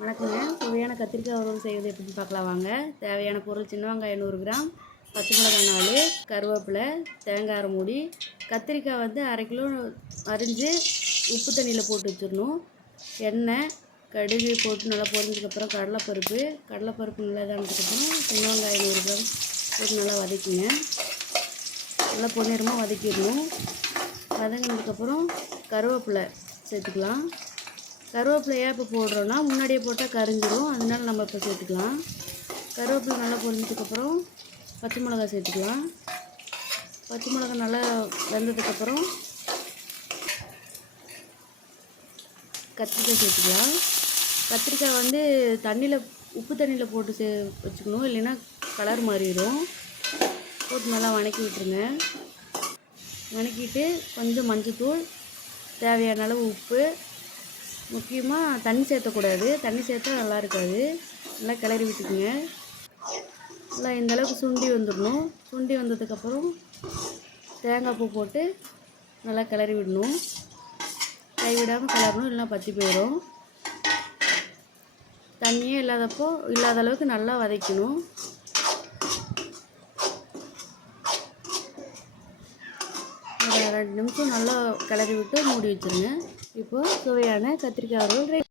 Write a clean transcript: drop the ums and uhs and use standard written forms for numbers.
வணக்கங்க. சுவையான கத்திரிக்காய் வறுவல் செய்வது எப்படின்னு பார்க்கலாம் வாங்க. தேவையான பொருள்: சின்ன வெங்காயம் 100 கிராம், பச்சை மிளகாய் 4, கருவேப்பிலை, தேங்காய் அரை மூடி. கத்திரிக்காய் வந்து 1/2 கிலோ அரிஞ்சு உப்பு தண்ணியில் போட்டு வச்சிடணும். எண்ணெய், கடுகு போட்டு நல்லா பொரிஞ்சதுக்கப்புறம் கடலைப்பருப்பு நல்லா இதானதுக்கப்புறம் சின்ன வெங்காயம் 100 கிராம் போட்டு நல்லா வதக்கிங்க. நல்லா பொன்னிறமாக வதக்கிடணும். வதங்கினதுக்கப்புறம் கருவேப்பிலை சேர்த்துக்கலாம். கருவேப்பிலை ஏன் இப்போ போடுறோன்னா, முன்னாடியே போட்டால் கரிஞ்சிடும், அதனால நம்ம இப்போ சேர்த்துக்கலாம். கருவேப்பிலை நல்லா பொரிஞ்சதுக்கப்புறம் பச்சை மிளகாய் சேர்த்துக்கலாம். பச்சை மிளகாய் நல்லா வெந்ததுக்கப்புறம் கத்திரிக்காய் சேர்த்துக்கலாம். கத்திரிக்காய் வந்து உப்பு தண்ணியில் போட்டு வச்சுக்கணும், இல்லைன்னா கலர் மாறிடும். போட்டு நல்லா வதக்கி விட்டுருங்க. வதக்கிட்டு கொஞ்சம் மஞ்சள்தூள், தேவையான அளவு உப்பு, முக்கியமாக தண்ணி சேர்த்தக்கூடாது, தண்ணி சேர்த்தா நல்லா இருக்காது. நல்லா கிளறி விட்டுக்குங்க. நல்லா இந்தளவுக்கு சுண்டி வந்துடணும். சுண்டி வந்ததுக்கப்புறம் தேங்காய் பூ போட்டு நல்லா கிளறி விடணும். கைவிடாமல் கிளறணும், இல்லைன்னா பற்றி போயிடும். தண்ணியே இல்லாத அளவுக்கு நல்லா வதக்கணும். ஒரு 2 நிமிஷம் நல்லா கிளறி விட்டு மூடி வச்சுருங்க. இப்போது சுவையான கத்திரிக்காய் வறுவல் ரெடி.